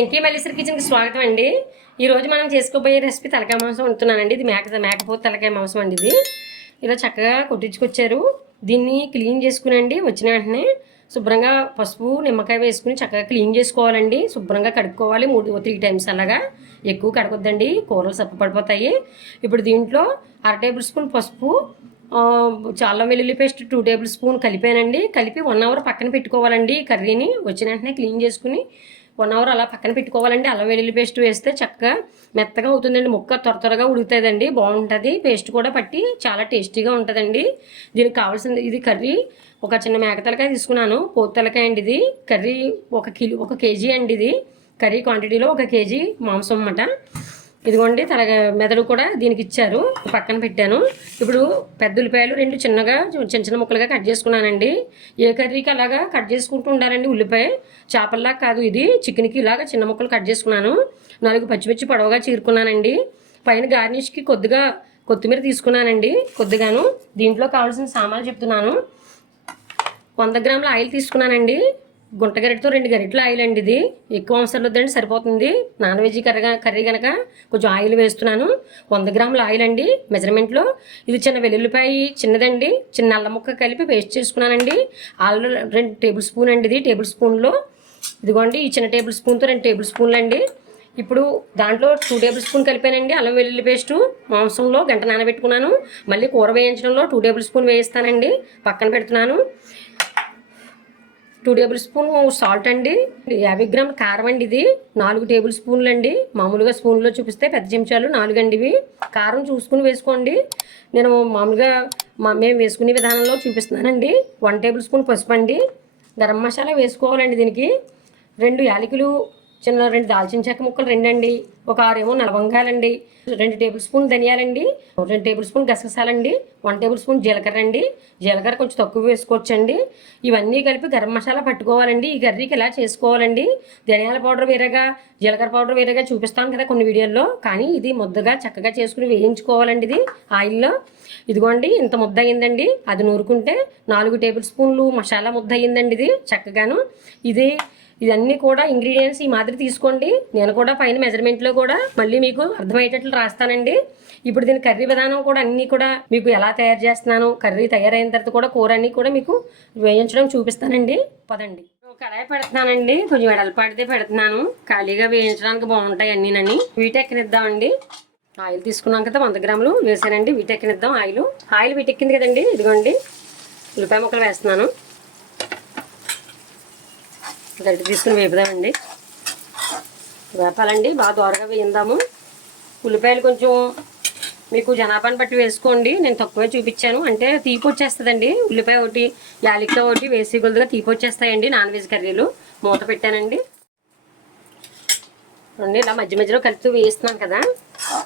వెంకీ మల్లేశ్వరి కిచెన్కి స్వాగతం అండి. ఈరోజు మనం చేసుకోబోయే రెసిపీ తలకాయ మాంసం వండుతున్నానండి. ఇది మేకపోతే తలకాయ మాంసం అండి. ఇది ఇలా చక్కగా కొట్టించుకొచ్చారు. దీన్ని క్లీన్ చేసుకునండి. వచ్చిన వెంటనే శుభ్రంగా పసుపు నిమ్మకాయ వేసుకుని చక్కగా క్లీన్ చేసుకోవాలండి. శుభ్రంగా కడుక్కోవాలి 3-3 టైమ్స్. అలాగా ఎక్కువ కడగొద్దండి, కూరలు సప్పపడిపోతాయి. ఇప్పుడు దీంట్లో 1/2 టేబుల్ స్పూన్ పసుపు, అల్లం వెల్లుల్లి పేస్ట్ 2 టేబుల్ స్పూన్ కలిపానండి. కలిపి 1 అవర్ పక్కన పెట్టుకోవాలండి. కర్రీని వచ్చిన వెంటనే క్లీన్ చేసుకుని 1 అవర్ అలా పక్కన పెట్టుకోవాలండి. అల్లం వెల్లుల్లి పేస్ట్ వేస్తే చక్కగా మెత్తగా అవుతుందండి. ముక్క త్వరగా ఉడుకుతుందండి, బాగుంటుంది. పేస్ట్ కూడా పట్టి చాలా టేస్టీగా ఉంటుందండి. దీనికి కావాల్సింది ఇది కర్రీ ఒక చిన్న మేకతలకాయ తీసుకున్నాను, పోతు తలకాయ అండి. ఇది కర్రీ 1 కేజీ అండి. ఇది కర్రీ క్వాంటిటీలో 1 కేజీ మాంసం అన్నమాట. ఇదిగోండి మెదడు కూడా దీనికి ఇచ్చారు, పక్కన పెట్టాను. ఇప్పుడు పెద్ద ఉల్లిపాయలు 2 చిన్న ముక్కలుగా కట్ చేసుకున్నానండి. ఏ కర్రీకి అలాగా కట్ చేసుకుంటూ ఉండాలండి. ఉల్లిపాయ చేపల్లా కాదు, ఇది చికెన్కి ఇలాగా చిన్న ముక్కలు కట్ చేసుకున్నాను. 4 పచ్చిమిర్చి పొడవుగా చీరుకున్నానండి. పైన గార్నిష్కి కొద్దిగా కొత్తిమీర తీసుకున్నానండి, కొద్దిగాను. దీంట్లో కావాల్సిన సామాన్లు చెప్తున్నాను. 100 గ్రాముల ఆయిల్ తీసుకున్నానండి. గుంట గరిటతో 2 గరిటెల ఆయిల్ అండి. ఇది ఎక్కువ అవసరం వద్దండి, సరిపోతుంది. నాన్ వెజ్ కర్రీ కనుక కొంచెం ఆయిల్ వేస్తున్నాను. 100 గ్రాముల ఆయిల్ అండి మెజర్మెంట్లో. ఇది చిన్న వెల్లుల్లిపాయ చిన్నదండి, చిన్న అల్లం ముక్క కలిపి పేస్ట్ చేసుకున్నానండి. ఆయిల్ 2 టేబుల్ స్పూన్ అండి. ఇది టేబుల్ స్పూన్లో ఇదిగోండి, ఈ చిన్న టేబుల్ స్పూన్తో 2 టేబుల్ స్పూన్లు అండి. ఇప్పుడు దాంట్లో 2 టేబుల్ స్పూన్ కలిపానండి అల్లం వెల్లుల్లి పేస్టు. మాంసంలో గంట నానబెట్టుకున్నాను. మళ్ళీ కూర వేయించడంలో 2 టేబుల్ స్పూన్ వేయిస్తానండి, పక్కన పెడుతున్నాను. 2 టేబుల్ స్పూన్ సాల్ట్ అండి. 50 గ్రాముల కారం అండి. ఇది 4 టేబుల్ స్పూన్లు అండి. మామూలుగా స్పూన్లో చూపిస్తే పెద్ద చెంచాలు 4 అండి. ఇవి కారం చూసుకుని వేసుకోండి. నేను మామూలుగా మేము వేసుకునే విధానంలో చూపిస్తున్నానండి. 1 టేబుల్ స్పూన్ పసుపు అండి. గరం మసాలా వేసుకోవాలండి. దీనికి 2 యాలకులు, 2 దాల్చిన చెక్క ముక్కలు 2 అండి. ఒక 6 లవంగాలండి. 2 టేబుల్ స్పూన్ ధనియాలండి. 2 టేబుల్ స్పూన్ గసగసాలండి. 1 టేబుల్ స్పూన్ జీలకర్ర అండి. జీలకర్ర కొంచెం తక్కువ వేసుకోవచ్చండి. ఇవన్నీ కలిపి గరం మసాలా పట్టుకోవాలండి. ఈ కర్రీకి ఇలా చేసుకోవాలండి. ధనియాల పౌడర్ వేరేగా, జీలకర్ర పౌడర్ వేరేగా చూపిస్తాను కదా కొన్ని వీడియోల్లో. కానీ ఇది ముద్దగా చక్కగా చేసుకుని వేయించుకోవాలండి. ఇది ఆయిల్లో ఇదిగోండి ఇంత ముద్ద అయ్యిందండి. అది నూరుకుంటే 4 టేబుల్ స్పూన్లు మసాలా ముద్ద అయ్యిందండి. ఇది చక్కగాను. ఇదన్నీ కూడా ఇంగ్రీడియంట్స్ ఈ మాదిరి తీసుకోండి. నేను కూడా పైన మెజర్మెంట్లో కూడా మళ్ళీ మీకు అర్థమయ్యేటట్లు రాస్తానండి. ఇప్పుడు దీని కర్రీ విధానం కూడా అన్నీ కూడా మీకు ఎలా తయారు చేస్తున్నాను, కర్రీ తయారైన తర్వాత కూడా కూర అన్నీ కూడా మీకు వేయించడం చూపిస్తానండి. పదండి. కడాయి పెడుతున్నానండి. కొంచెం వెడల్పాడితే పెడుతున్నాను, ఖాళీగా వేయించడానికి బాగుంటాయి అన్నీనని. వీటెక్కనిద్దామండి. ఆయిల్ తీసుకున్నాం కదా, 100 గ్రాములు వేసానండి. వీటెక్కనిద్దాం. ఆయిల్ వీటెక్కింది కదండి. ఇదిగోండి ఉల్లిపాయ ముక్కలు వేస్తున్నాను. గరిటె తీసుకుని వేపుదామండి. వేపాలండి, బాగా దోరగా వేయిందాము. ఉల్లిపాయలు కొంచెం మీకు జనాభాని బట్టి వేసుకోండి. నేను తక్కువే చూపించాను, అంటే తీపి వచ్చేస్తుందండి. ఉల్లిపాయ ఒకటి, యాలక్కాయ ఒకటి వేసి కొద్దిగా తీపి వచ్చేస్తాయండి నాన్ వెజ్ కర్రీలు. మూత పెట్టానండి. ఇలా మధ్యలో కలుపుతూ వేస్తున్నాను కదా.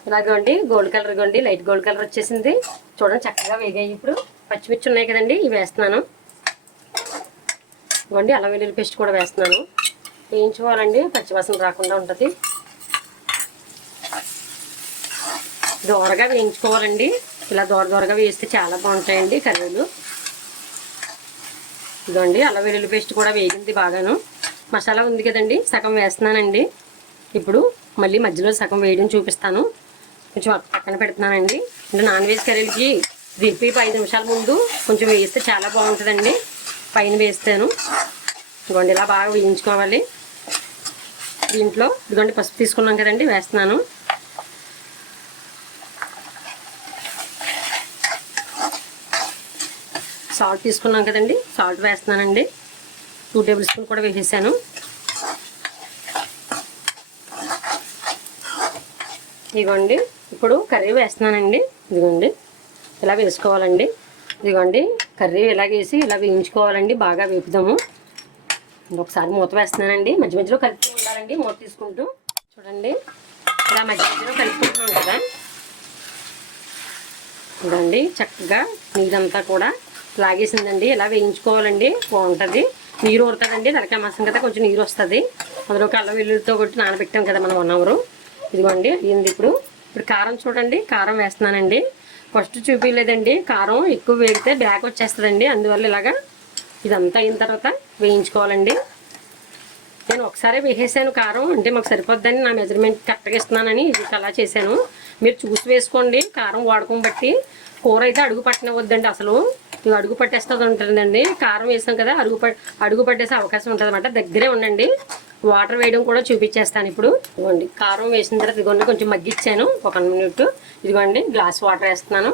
ఇలాగండి గోల్డ్ కలర్ ఇవ్వండి, లైట్ గోల్డ్ కలర్ వచ్చేసింది. చూడండి చక్కగా వేగాయి. ఇప్పుడు పచ్చిమిర్చి ఉన్నాయి కదండి, ఇవి వేస్తున్నాను. ఇవ్వండి అల్లం వెల్లుల్లి పేస్ట్ కూడా వేస్తున్నాను. వేయించుకోవాలండి, పచ్చివాసన రాకుండా ఉంటుంది. దోరగా వేయించుకోవాలండి. ఇలా దోరగా వేస్తే చాలా బాగుంటాయండి కర్రీలు. ఇదిగోండి అల్లం వెల్లుల్లి పేస్ట్ కూడా వేగింది బాగాను. మసాలా ఉంది కదండి, సగం వేస్తున్నానండి. ఇప్పుడు మళ్ళీ మధ్యలో సగం వేయడం చూపిస్తాను. కొంచెం పక్కన పెడుతున్నానండి. అంటే నాన్ వెజ్ కర్రీలకి దింపి 5 నిమిషాల ముందు కొంచెం వేస్తే చాలా బాగుంటుందండి. పైన వేస్తాను. ఇదిగోండి ఇలా బాగా వేయించుకోవాలి. దీంట్లో ఇదిగోండి పసుపు తీసుకున్నాం కదండి, వేస్తున్నాను. సాల్ట్ తీసుకున్నాం కదండి, సాల్ట్ వేస్తున్నానండి. 2 టేబుల్ స్పూన్ కూడా వేసేసాను. ఇదిగోండి ఇప్పుడు కర్రీ వేస్తున్నానండి. ఇదిగోండి ఇలా వేసుకోవాలండి. ఇదిగోండి కర్రీ ఇలా వేసి ఇలా వేయించుకోవాలండి. బాగా వేపుదాము. ఒకసారి మూత వేస్తున్నానండి. మధ్యలో కలుపుతూ ఉండాలండి, మూత తీసుకుంటూ. చూడండి ఇలా మధ్యలో కలుపుకుంటున్నాం కదా. ఇదండి చక్కగా నీరంతా కూడా లాగేసిందండి. ఇలా వేయించుకోవాలండి, బాగుంటుంది. నీరు ఊరుతుందండి, తలకాయ మాసం కదా కొంచెం నీరు వస్తుంది. అందులో అల్లం వెల్లుల్లితో కొట్టి నానబెట్టాం కదా మనం 1 అవర్. ఇదిగోండి అయింది. ఇప్పుడు కారం చూడండి, కారం వేస్తున్నానండి. ఫస్ట్ చూపించలేదండి, కారం ఎక్కువ వేగితే బ్యాక్ వచ్చేస్తుందండి. అందువల్ల ఇలాగా ఇదంతా అయిన తర్వాత వేయించుకోవాలండి. నేను ఒకసారి వేసేసాను కారం, అంటే మాకు సరిపోద్దని నా మెజర్మెంట్ కరెక్ట్గా ఇస్తున్నానని ఇది అలా చేశాను. మీరు చూసి వేసుకోండి కారం వాడకం బట్టి. కూర అయితే అడుగు పట్టనివ్వద్దండి అసలు, ఇవి అడుగు పట్టేస్తుంది ఉంటుందండి. కారం వేసాం కదా, అడుగు పట్టేసే అవకాశం ఉంటుంది అన్నమాట. దగ్గరే ఉండండి. వాటర్ వేయడం కూడా చూపించేస్తాను ఇప్పుడు. ఇదిగోండి కారం వేసిన తర్వాత ఇదిగోండి కొంచెం మగ్గిచ్చాను 1 మినిట్. ఇదిగోండి గ్లాస్ వాటర్ వేస్తున్నాను.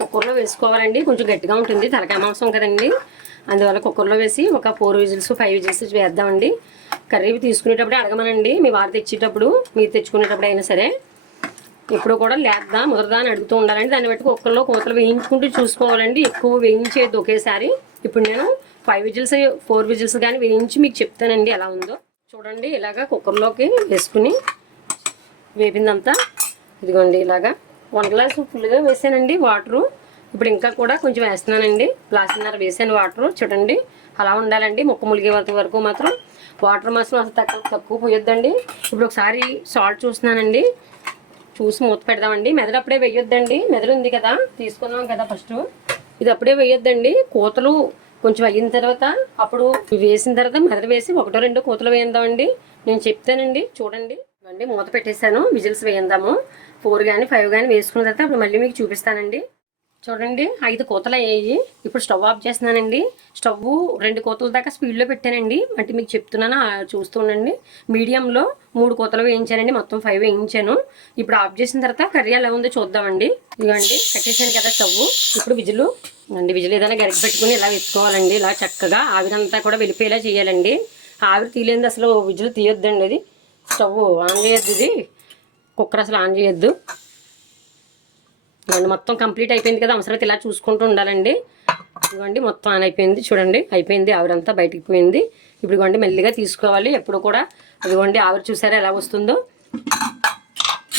కుక్కర్లో వేసుకోవాలండి, కొంచెం గట్టిగా ఉంటుంది తలకాయ మాంసం కదండి, అందువల్ల కుక్కర్లో వేసి ఒక 4 విజిల్స్ 5 విజిల్స్ వేద్దామండి. కర్రీ తీసుకునేటప్పుడే అడగమనండి మీ వారు తెచ్చేటప్పుడు, మీరు తెచ్చుకునేటప్పుడు అయినా సరే. ఇప్పుడు కూడా లేద్దా ముదరదా అని అడుగుతూ ఉండాలండి. దాన్ని బట్టి కుక్కర్లో కోతలు వేయించుకుంటూ చూసుకోవాలండి, ఎక్కువ వేయించేది ఒకేసారి. ఇప్పుడు నేను 5 విజిల్స్ 4 విజిల్స్ కానీ వేయించి మీకు చెప్తానండి ఎలా ఉందో. చూడండి ఇలాగా కుక్కర్లోకి వేసుకుని వేపిందంతా. ఇదిగోండి ఇలాగా 1 గ్లాస్ ఫుల్గా వేసానండి వాటరు. ఇప్పుడు ఇంకా కూడా కొంచెం వేస్తున్నానండి, గ్లాసున్నర వేసాను వాటరు. చూడండి అలా ఉండాలండి, ముక్క ములిగే వరకు మాత్రం వాటర్ మాత్రం అసలు తక్కువ పోయొద్దండి. ఇప్పుడు ఒకసారి సాల్ట్ చూస్తున్నానండి, చూసి మూత పెడదామండి. మెదడు అప్పుడే వేయొద్దండి, మెదడు ఉంది కదా తీసుకున్నాం కదా ఫస్ట్, ఇది అప్పుడే వేయొద్దండి. కూతలు కొంచెం అయిన తర్వాత అప్పుడు వేసిన తర్వాత మెదడు వేసి 1 2 కూతలు వేయిందామండి. నేను చెప్తానండి చూడండి. అండి మూత పెట్టేశాను, విజిల్స్ వేయిందాము. 4 కానీ 5 కానీ వేసుకున్న తర్వాత అప్పుడు మళ్ళీ మీకు చూపిస్తానండి. చూడండి 5 కూతలు అయ్యాయి. ఇప్పుడు స్టవ్ ఆఫ్ చేస్తున్నానండి. స్టవ్ 2 కూతల దాకా స్పీడ్లో పెట్టానండి, అంటే మీకు చెప్తున్నాను చూస్తుండండి. మీడియంలో 3 కూతలు వేయించానండి, మొత్తం 5 వేయించాను. ఇప్పుడు ఆఫ్ చేసిన తర్వాత కర్రీ ఎలా ఉందో చూద్దామండి. ఇదిగోండి కట్టేసాను కదా స్టవ్. ఇప్పుడు విజిల్ ఏదైనా గరిక పెట్టుకుని ఇలా వేసుకోవాలండి. ఇలా చక్కగా ఆవిరంతా కూడా వెళ్ళిపోయేలా చేయాలండి. ఆవిరి తీయలేదు అసలు విజిల్ తీయొద్దండి, అది స్టవ్ ఆన్ చేయొద్దు, ఇది కుక్కర్ అసలు ఆన్ చేయొద్దు. ఇవ్వండి మొత్తం కంప్లీట్ అయిపోయింది కదా, అవసరమైతే ఇలా చూసుకుంటూ ఉండాలండి. ఇదిగోండి మొత్తం ఆన్ అయిపోయింది, చూడండి అయిపోయింది, ఆవిరంతా బయటికి పోయింది. ఇప్పుడు ఇవ్వండి మెల్లిగా తీసుకోవాలి ఎప్పుడు కూడా. ఇదిగోండి ఆవిరి చూసారా ఎలా వస్తుందో.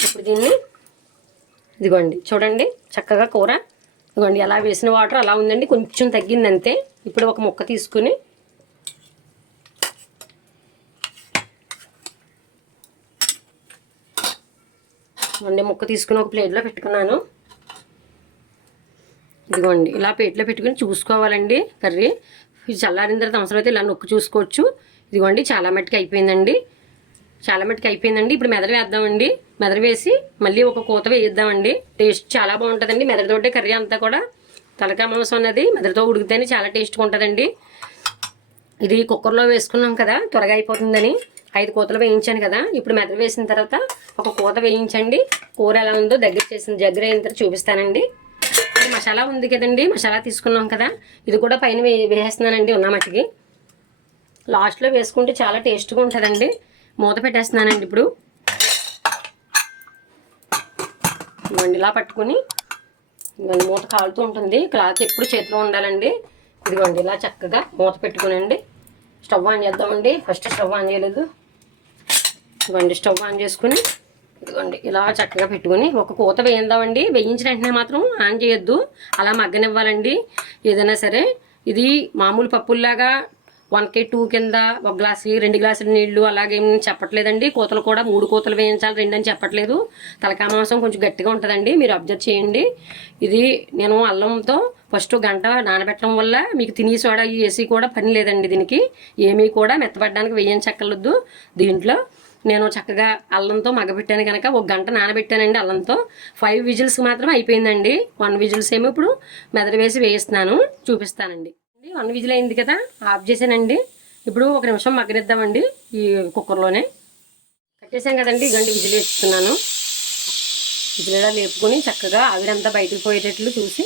ఇప్పుడు దీన్ని ఇదిగోండి చూడండి చక్కగా కూర ఇదిగోండి ఎలా వేసిన వాటర్ అలా ఉందండి, కొంచెం తగ్గింది అంతే. ఇప్పుడు ఒక ముక్క తీసుకుని ముక్క తీసుకుని ఒక ప్లేట్లో పెట్టుకున్నాను. ఇదిగోండి ఇలా ప్లేట్లో పెట్టుకుని చూసుకోవాలండి కర్రీ. ఇది చల్లారిన తర్వాత అవసరం అయితే ఇలా నొక్కు చూసుకోవచ్చు. ఇదిగోండి చాలా మట్టుకు అయిపోయిందండి, చాలా మట్టుకు అయిపోయిందండి. ఇప్పుడు మెదడు వేద్దామండి. మెదడు వేసి మళ్ళీ ఒక కూత వేయిద్దామండి. టేస్ట్ చాలా బాగుంటుందండి మెదడుతోటే కర్రీ అంతా కూడా. తలకాయ మాంసం అన్నది మెదడుతో ఉడికితేనే చాలా టేస్ట్గా ఉంటుందండి. ఇది కుక్కర్లో వేసుకున్నాం కదా త్వరగా అయిపోతుందని 5 కూతలు వేయించాను కదా. ఇప్పుడు మెదడు వేసిన తర్వాత ఒక కూత వేయించండి. కూర ఎలా ఉందో దగ్గర అయిన తర్వాత చూపిస్తానండి. మసాలా ఉంది కదండి, మసాలా తీసుకున్నాం కదా, ఇది కూడా పైన వేసేస్తున్నానండి ఉన్న మట్టికి. లాస్ట్లో వేసుకుంటే చాలా టేస్ట్గా ఉంటుందండి. మూత పెట్టేస్తున్నానండి. ఇప్పుడు ఇవ్వండి ఇలా పట్టుకుని ఇవ్వండి మూత కాలుతూ ఉంటుంది, క్లాత్ ఎప్పుడు చేతిలో ఉండాలండి. ఇదిగోండి ఇలా చక్కగా మూత పెట్టుకునండి. స్టవ్ ఆన్ చేద్దామండి. ఫస్ట్ స్టవ్ ఆన్ చేయలేదు. ఇవ్వండి స్టవ్ ఆన్ చేసుకుని ఇదిగోండి ఇలా చక్కగా పెట్టుకుని ఒక కూత వేయిందామండి. వేయించిన వెంటనే మాత్రం ఆన్ చేయొద్దు, అలా మగ్గనివ్వాలండి ఏదైనా సరే. ఇది మామూలు పప్పుల్లాగా 1కి 2 కింద 1 గ్లాసు 2 గ్లాసుల నీళ్లు అలాగేం చెప్పట్లేదండి. కూతలు కూడా 3 కూతలు వేయించాలి 2 అని చెప్పట్లేదు. తలకాయ మాంసం కొంచెం గట్టిగా ఉంటుందండి, మీరు అబ్జర్వ్ చేయండి. ఇది నేను అల్లంతో ఫస్ట్ 1 గంట నానబెట్టడం వల్ల మీకు తిని సోడా వేసి కూడా పని లేదండి. దీనికి ఏమీ కూడా మెత్తపడడానికి వేయించక్కర్లేదు. దీంట్లో నేను చక్కగా అల్లంతో మగ్గబెట్టాను కనుక 1 గంట నానబెట్టానండి అల్లంతో. 5 విజిల్స్ మాత్రం అయిపోయిందండి. 1 విజిల్స్ ఏమో ఇప్పుడు మెదడు వేసి వేయిస్తున్నాను, చూపిస్తానండి. 1 విజిల్ అయింది కదా, ఆఫ్ చేసానండి. ఇప్పుడు 1 నిమిషం మగ్గనిద్దామండి ఈ కుక్కర్లోనే. కట్టేసాం కదండి, ఇదండి విజిల్ వేస్తున్నాను. విజిల్ ఇలా లేపుకొని చక్కగా ఆవిరంతా బయటకు పోయేటట్లు చూసి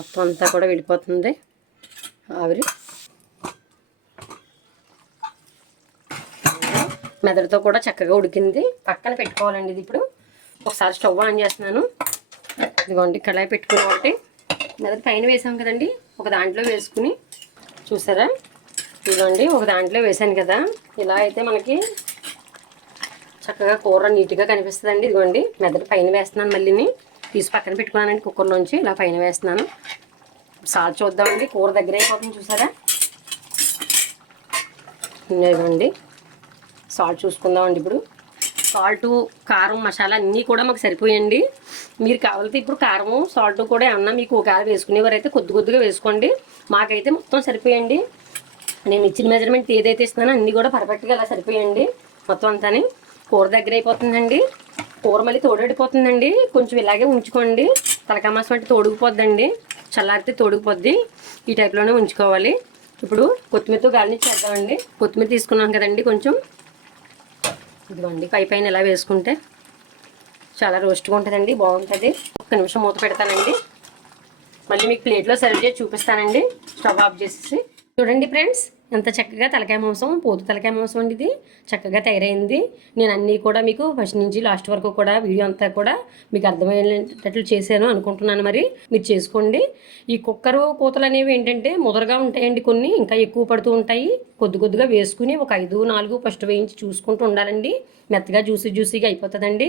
మొత్తం అంతా కూడా వెళ్ళిపోతుంది ఆవిరి. మెదడుతో కూడా చక్కగా ఉడికింది, పక్కన పెట్టుకోవాలండి. ఇది ఇప్పుడు ఒకసారి స్టవ్ ఆన్ చేస్తున్నాను. ఇదిగోండి కళాయి పెట్టుకుని ఒకటి మెదడు పైన వేసాం కదండి, ఒక దాంట్లో వేసుకుని చూసారా. ఇదిగోండి ఒక దాంట్లో వేసాను కదా, ఇలా అయితే మనకి చక్కగా కూర నీట్గా కనిపిస్తుందండి. ఇదిగోండి మెదడు పైన వేస్తున్నాను, మళ్ళీని తీసి పక్కన పెట్టుకున్నానండి కుక్కర్లోంచి. ఇలా పైన వేస్తున్నాను. సాల్ట్ చూద్దామండి, కూర దగ్గర అయిపోతుంది చూసారా. ఇదిగోండి సాల్ట్ చూసుకుందామండి. ఇప్పుడు సాల్ట్ కారం మసాలా అన్నీ కూడా మాకు సరిపోయండి. మీరు కావాలంటే ఇప్పుడు కారము సాల్ట్ కూడా ఏమన్నా మీకు ఒకవేళ వేసుకునేవారైతే కొద్దిగా వేసుకోండి. మాకైతే మొత్తం సరిపోయండి. నేను ఇచ్చిన మెజర్మెంట్ ఏదైతే ఇస్తున్నానో అన్నీ కూడా పర్ఫెక్ట్గా అలా సరిపోయండి. మొత్తం అంతాని కూర దగ్గర అయిపోతుందండి. కూర మళ్ళీ తోడడిపోతుందండి. కొంచెం ఇలాగే ఉంచుకోండి. తలకాయ మాంసం అంటే తోడుకుపోద్దండి, చల్లారితే తోడుకుపోద్ది. ఈ టైప్లోనే ఉంచుకోవాలి. ఇప్పుడు కొత్తిమీరతో గార్నిష్ చేద్దామండి. కొత్తిమీర తీసుకున్నాం కదండి, కొంచెం ఇదిగోండి పైన ఇలా వేసుకుంటే చాలా రోస్ట్గా ఉంటుందండి, బాగుంటుంది. ఒక్క నిమిషం మూత పెడతానండి. మళ్ళీ మీకు ప్లేట్లో సర్వ్ చేసి చూపిస్తానండి. స్టవ్ ఆఫ్ చేసేసి చూడండి ఫ్రెండ్స్, ఎంత చక్కగా తలకాయ మాంసం, పోతు తలకాయ మాంసం అండి ఇది చక్కగా తయారైంది. నేను అన్నీ కూడా మీకు ఫస్ట్ నుంచి లాస్ట్ వరకు కూడా వీడియో అంతా కూడా మీకు అర్థమయ్యేటట్లు చేశాను అనుకుంటున్నాను. మరి మీరు చేసుకోండి. ఈ కుక్కరు కూతలు అనేవి ఏంటంటే ముదరగా ఉంటాయండి, కొన్ని ఇంకా ఎక్కువ పడుతూ ఉంటాయి. కొద్దిగా వేసుకుని ఒక 5-4 ఫస్ట్ వేయించి చూసుకుంటూ ఉండాలండి. మెత్తగా జ్యూసీగా అయిపోతుందండి.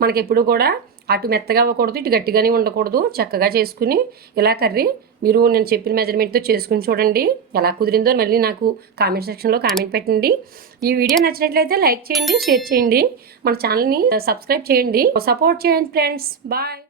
మనకి ఎప్పుడు కూడా అటు మెత్తగా అవ్వకూడదు, ఇటు గట్టిగానే ఉండకూడదు. చక్కగా చేసుకుని ఇలా కర్రీ మీరు నేను చెప్పిన మెజర్మెంట్తో చేసుకుని చూడండి. ఎలా కుదిరిందో మళ్ళీ నాకు కామెంట్ సెక్షన్లో కామెంట్ పెట్టండి. ఈ వీడియో నచ్చినట్లయితే లైక్ చేయండి, షేర్ చేయండి, మన ఛానల్ని సబ్స్క్రైబ్ చేయండి, సపోర్ట్ చేయండి ఫ్రెండ్స్. బాయ్.